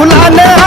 我来了。